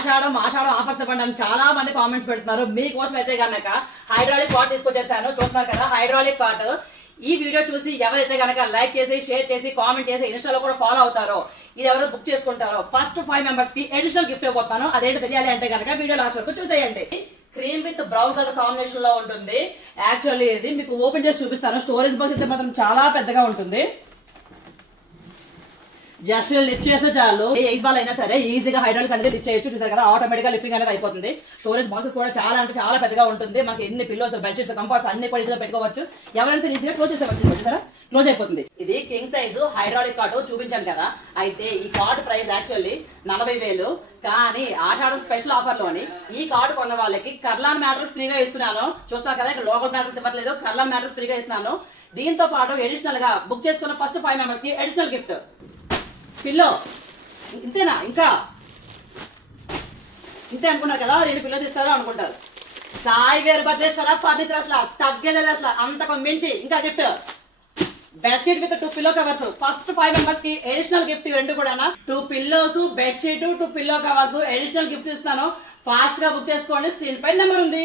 ఆషాఢం offers ఇవ్వండి చాలా మంది కామెంట్స్ పెడుతున్నారు. మీకోసం అయితే గనక హైడ్రాలిక్ కాట్ తీసుకొచ్చేసాను. చూస్తున్నారు కదా హైడ్రాలిక్ కాట్. ఈ వీడియో చూసి ఎవరైతే గనక లైక్ చేసి షేర్ చేసి కామెంట్ చేసి ఇన్స్టాలో కూడా ఫాలో అవుతారో, ఇది ఎవరు బుక్ చేసుకుంటారో ఫస్ట్ 5 మెంబర్స్ కి అడిషనల్ గిఫ్ట్ ఇవ్వబోతాను. అదేంటి తెలియాలి అంటే గనక వీడియో లాస్ట్ వరకు చూసేయండి. Cream with brown colour combination లో ఉంటుంది. యాక్చువల్లీ ఇది మీకు ఓపెన్ చేసి చూపిస్తాను. స్టోరేజ్ బాక్స్ అయితే మాత్రం చాలా పెద్దగా ఉంటుంది. జస్ట్ లిఫ్ట్ చేస్తే చాలు, ఏ ఐస్ బాల్ అయినా సరే ఈజీగా హైడ్రాలిక్ అనేది లిఫ్ట్ చేయొచ్చు. చూసారు కదా ఆటోమేటిక్ గా లిఫ్టింగ్ అనేది అయిపోతుంది. స్టోరేజ్ బాక్సెస్ కూడా చాలా అంటే చాలా పెద్దగా ఉంటుంది. మనకి ఎన్ని పిల్లోస్, బెడ్షీట్స్, కంఫర్ట్స్ అన్ని కూడా ఈజీగా పెట్టుకోవచ్చు. ఎవరైనా ఈజీగా క్లోజ్ చేసేవచ్చు. చూసారా క్లోజ్ అయిపోతుంది. ఇది కింగ్ సైజు హైడ్రాలిక్ కాట్ చూపించాను కదా. అయితే ఈ కాట్ ప్రైస్ యాక్చువల్లీ 40,000. కానీ ఆషాఢం స్పెషల్ ఆఫర్ లోని ఈ కార్డు కొన్న వాళ్ళకి కర్లాన్ మ్యాట్రెస్ ఫ్రీగా ఇస్తున్నాను. చూస్తారు కదా ఇక్కడ లోకల్ మ్యాట్రెస్ ఇవ్వట్లేదు, కర్లాన్ మ్యాట్రెస్ ఫ్రీగా ఇస్తున్నాను. దీంతో పాటు అడిషనల్ గా బుక్ చేసుకున్న ఫస్ట్ 5 మెంబర్స్ కి అడిషనల్ గిఫ్ట్ పిల్లో. ఇంతేనా? ఇంకా ఇంతే అనుకున్నారు కదా, 2 పిల్లోస్ ఇస్తారో అనుకుంటారు. సాయి వేరు భద్రేశ్వర ఫర్నిచర్ అసలు తగ్గేది, అసలు అంతకు మించి ఇంకా gift bedsheet with 2 pillow covers. First 5 members కి అడిషనల్ గిఫ్ట్. 2 కూడా 2 pillows, bedsheet, 2 pillow covers additional gift ఇస్తాను. ఫాస్ట్ గా బుక్ చేసుకోండి. స్క్రీన్ పై నెంబర్ ఉంది.